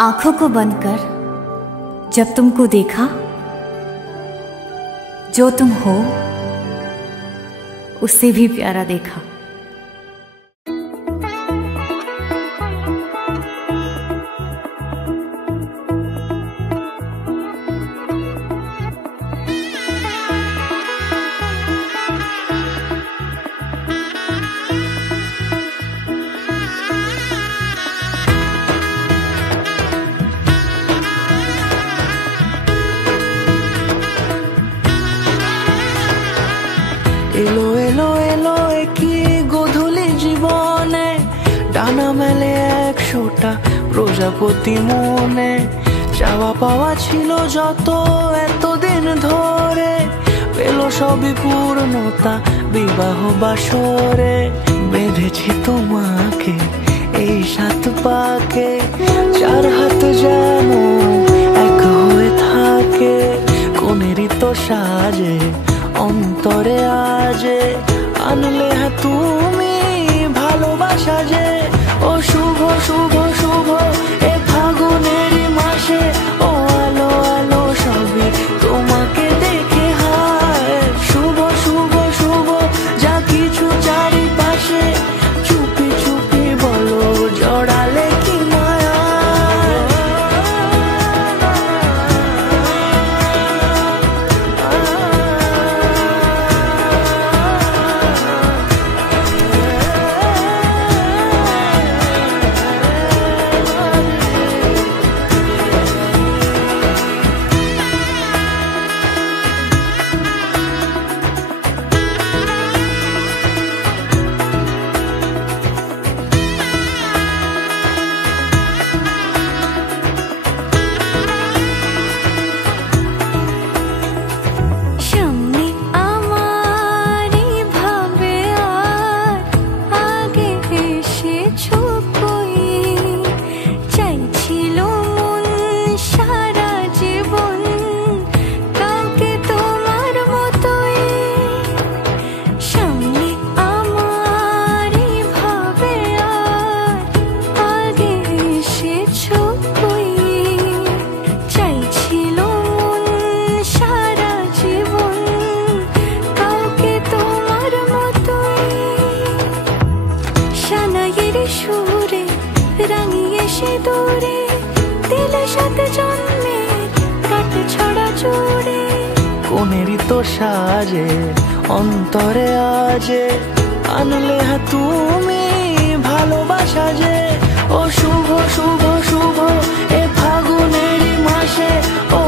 आंखों को बंद कर जब तुमको देखा, जो तुम हो उससे भी प्यारा देखा। এলো এলো এলো কি গধূলি জীবনে, ডানা মেলে 100টা প্রজাপতি মনে। চাওয়া পাওয়া ছিল যত এতদিন ধরে, পেল সবই পূর্ণতা বিবাহ বাসরে। বেঁধেছি তোমাকে এই 7 পাকে, 4 হাত যেন এক হয়ে থাকে। কোনেরই তো সাজে অন্তরে আজে, আনলে হ্যাঁ তুমি ভালোবাসা যে। ও শুভ শুভ শুভ এ ফাগুনেরই মাসে, ও আলো আলো সবই তোমাকে দেখে হায়। শুভ শুভ শুভ যা কিছু চারিপাশে, চুপি চুপি বলো জড়ালে কি মায়া। কোনেরই তো সাজে অন্তরে আজে, আনলে হ্যাঁ তুমি ভালোবাসা যে। ও শুভ শুভ শুভ এ ফাগুনেরই মাসে, ও